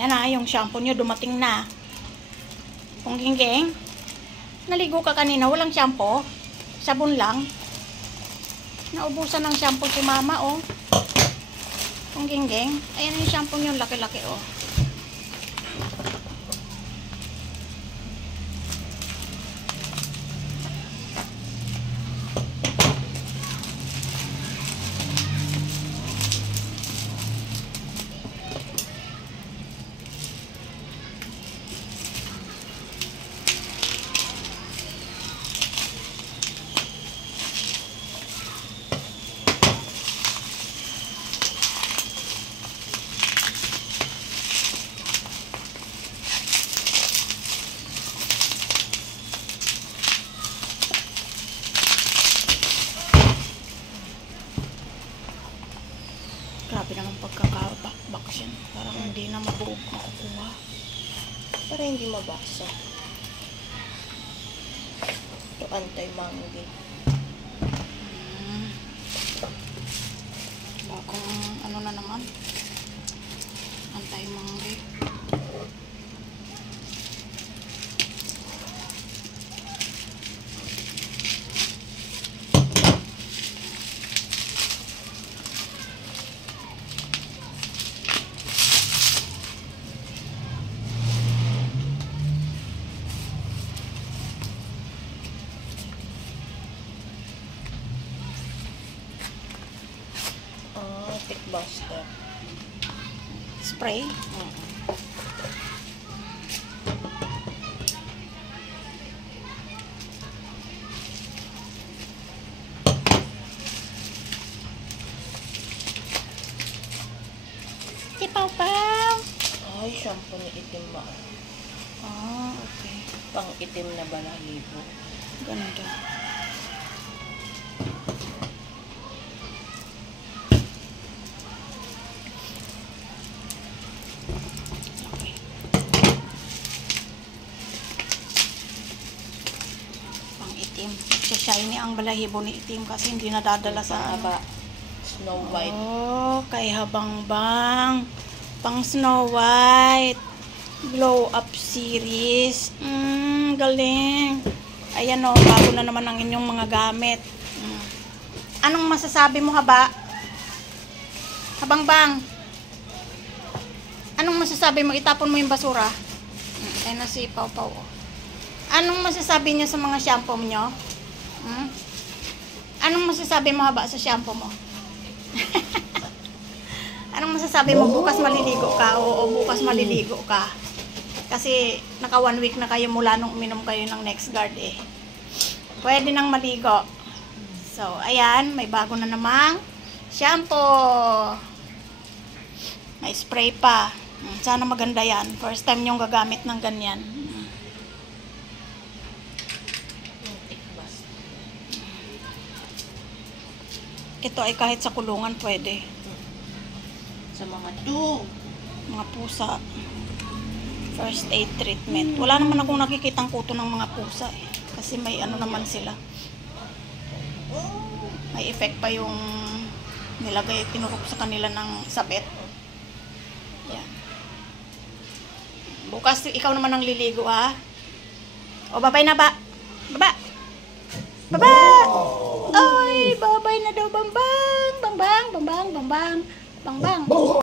Ayan na, yung shampoo nyo dumating na. Kung gingging, naligo ka kanina, walang shampoo. Sabon lang. Naubusan ng shampoo si mama, oh. Kung gingging, ayan yung shampoo nyo, laki-laki, oh. Grabe naman pagkaka-baksin. Parang hindi na makukuha. Para hindi mabasa. Ito anti-mangy. Bagong ano na naman. Anti-mangy. Thick buster. Spray. Si Pau Pau. Ay, shampoo ni itim ba? Ah, okay. Pang itim na balahibo. Ganda. Itim. Shiny ang balahibo ni itim kasi hindi nadadala sa haba. Snow White. Oh, kay habang-bang. Pang Snow White. Glow Up Series. Galing. Ayan o, bago na naman ang inyong mga gamit. Anong masasabi mo, haba? Habang-bang. Anong masasabi mo? Itapon mo yung basura. Ayan na si Pau Pau. Anong masasabi niyo sa mga shampoo niyo? Anong masasabi mo, haba, sa shampoo mo? Anong masasabi mo? Bukas maliligo ka? Oo, bukas maliligo ka. Kasi naka 1 week na kayo mula nung uminom kayo ng NexGard eh. Pwede nang maligo. So, ayan, may bago na namang shampoo. May spray pa. Sana maganda yan. First time yung gagamit ng ganyan. Ito ay kahit sa kulungan pwede. Sa mga dog. Mga pusa. First aid treatment. Wala naman akong nakikitang kuto ng mga pusa eh. Kasi may ano naman sila. May effect pa yung nilagay, tinurok sa kanila ng sabet. Yan. Bukas ikaw naman ang liligo ha. O babay na ba? Baba! Baba! Ay, babay na daw, bambang, bambang, bambang, bambang, bambang.